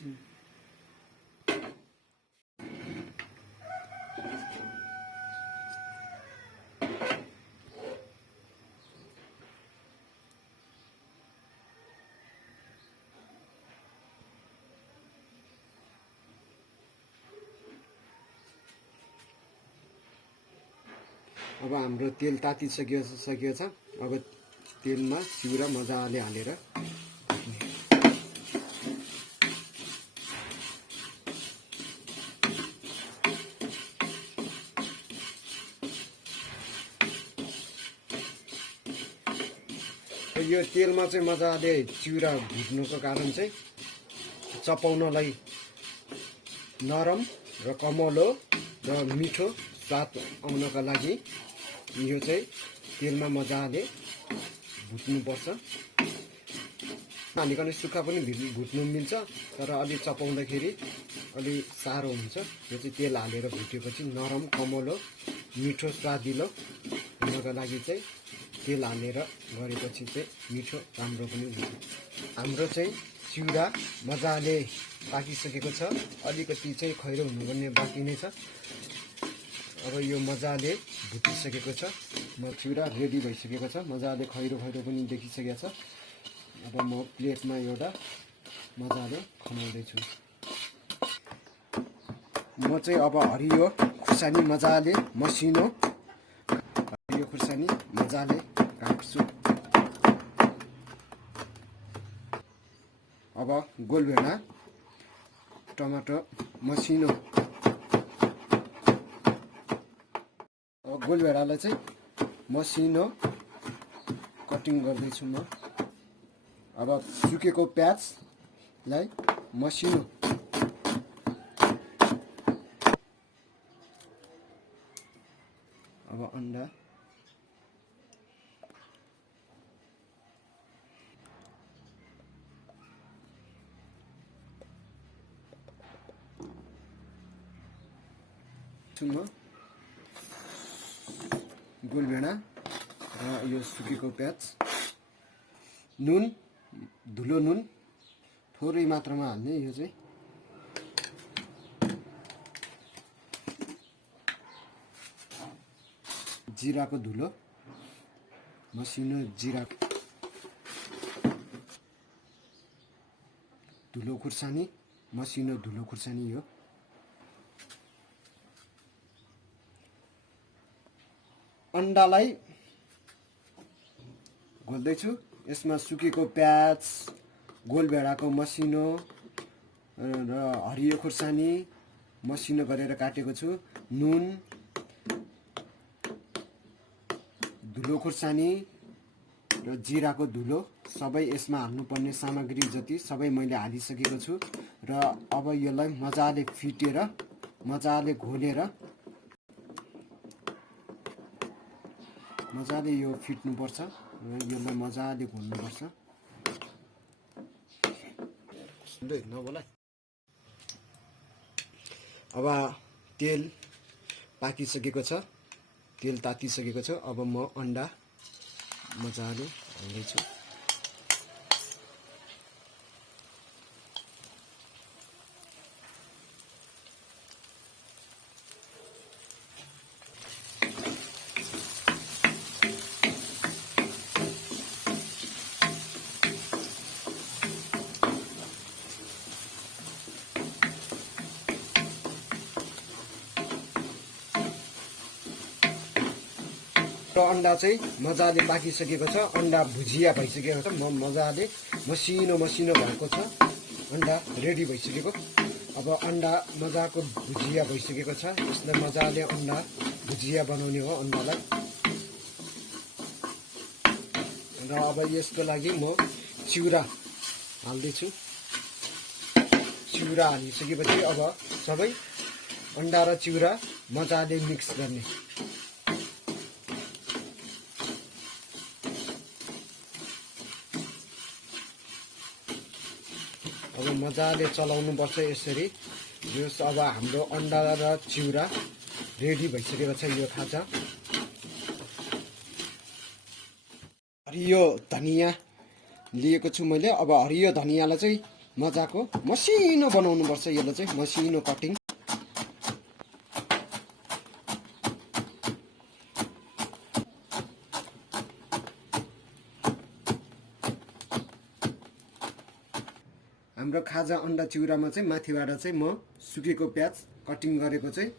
अब हाम्रो तेल तातिसक्यो छ। अब तेलमा चिउरा मजाले हालेर यो तेलमा चाहिँ मजाले चिउरा भुट्नुको कारण चाहिँ चपाउनलाई नरम र कमलो र मिठो स्वाद आउनका लागि यो चाहिँ तेलमा मजाले भुट्नुपर्छ। हानिकन सुक्खा पनि भुट्नु मिल्छ, तर अलि चपाउँदाखेरि अलि साह्रो हुन्छ। यो चाहिँ तेल हालेर भुटेपछि नरम कमलो मिठो स्वादिलो हुनका लागि चाहिँ तेल हालेर गरेपछि चाहिँ मिठो राम्रो पनि हुन्छ। हाम्रो चाहिँ चिउरा मजाले पाकिसकेको छ, अलिकति चाहिँ खैरो हुनुपर्ने बाँकी नै छ। अब यो मजाले भुटिसकेको छ, चिउरा रेडी भइसकेको छ, मजाले खैरो पनि देखिसकेको छ। अब म प्लेटमा एउटा मजाले खनाउँदैछु। म चाहिँ अब हरियो खुर्सानी मजाले मसिनो हरियो खुर्सानी मजाले काट्छु। अब गोलभेडा टमाटर मसिनो, गोलभेडालाई चाहिँ मसिनो कटिङ गर्दैछु म। अब सुकेको प्याजलाई मसिनो, अब अन्डा, गोलभेडा र यो सुकेको प्याज, नुन, धुलो नुन थोरै मात्रामा हाल्ने। यो चाहिँ जिराको धुलो मसिनो, जिरा धुलो खुर्सानी मसिनो, धुलो खुर्सानी यो अन्डालाई घोल्दैछु। यसमा सुकेको प्याज, गोलभेडाको मसिनो र हरियो खुर्सानी मसिनो गरेर काटेको छु, नुन, धुलो खुर्सानी र जिराको धुलो सबै यसमा हाल्नुपर्ने सामग्री जति सबै मैले हालिसकेको छु। र अब यसलाई मजाले फिटेर मजाले घोलेर मजाले यो फिट्नुपर्छ र यसलाई मजाले घोल्नुपर्छ। अब तेल पाकिसकेको छ, तेल तातिसकेको छ। अब म अन्डा मजाले हाल्दैछु। र अन्डा चाहिँ मजाले पाकिसकेको छ, अन्डा भुजिया भइसकेको छ। मजाले मसिनो भएको छ, अन्डा रेडी भइसकेको। अब अन्डा मजाको भुजिया भइसकेको छ। यसलाई मजाले अन्डा भुजिया बनाउने हो अन्डालाई। र अब यसको लागि म चिउरा हाल्दैछु। चिउरा हालिसकेपछि अब सबै अन्डा र चिउरा मजाले मिक्स गर्ने। अब मजाले चलाउनु पर्छ यसरी। यो अब हाम्रो अन्डा र चिउरा रेडी भइसकेको छ, यो थाहा छ। हरियो धनिया लिएको छु मैले। अब हरियो धनियालाई चाहिँ मजाको मसिनो बनाउनुपर्छ यसलाई चाहिँ मसिनो कटिङ। हाम्रो खाजा अन्डा चिउरामा चाहिँ माथिबाट चाहिँ म सुकेको प्याज कटिङ गरेको चाहिँ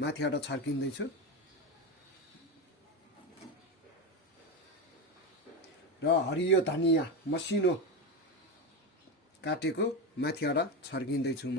माथिबाट छर्किँदैछु र हरियो धनियाँ मसिनो काटेको माथिबाट छर्किँदैछु म।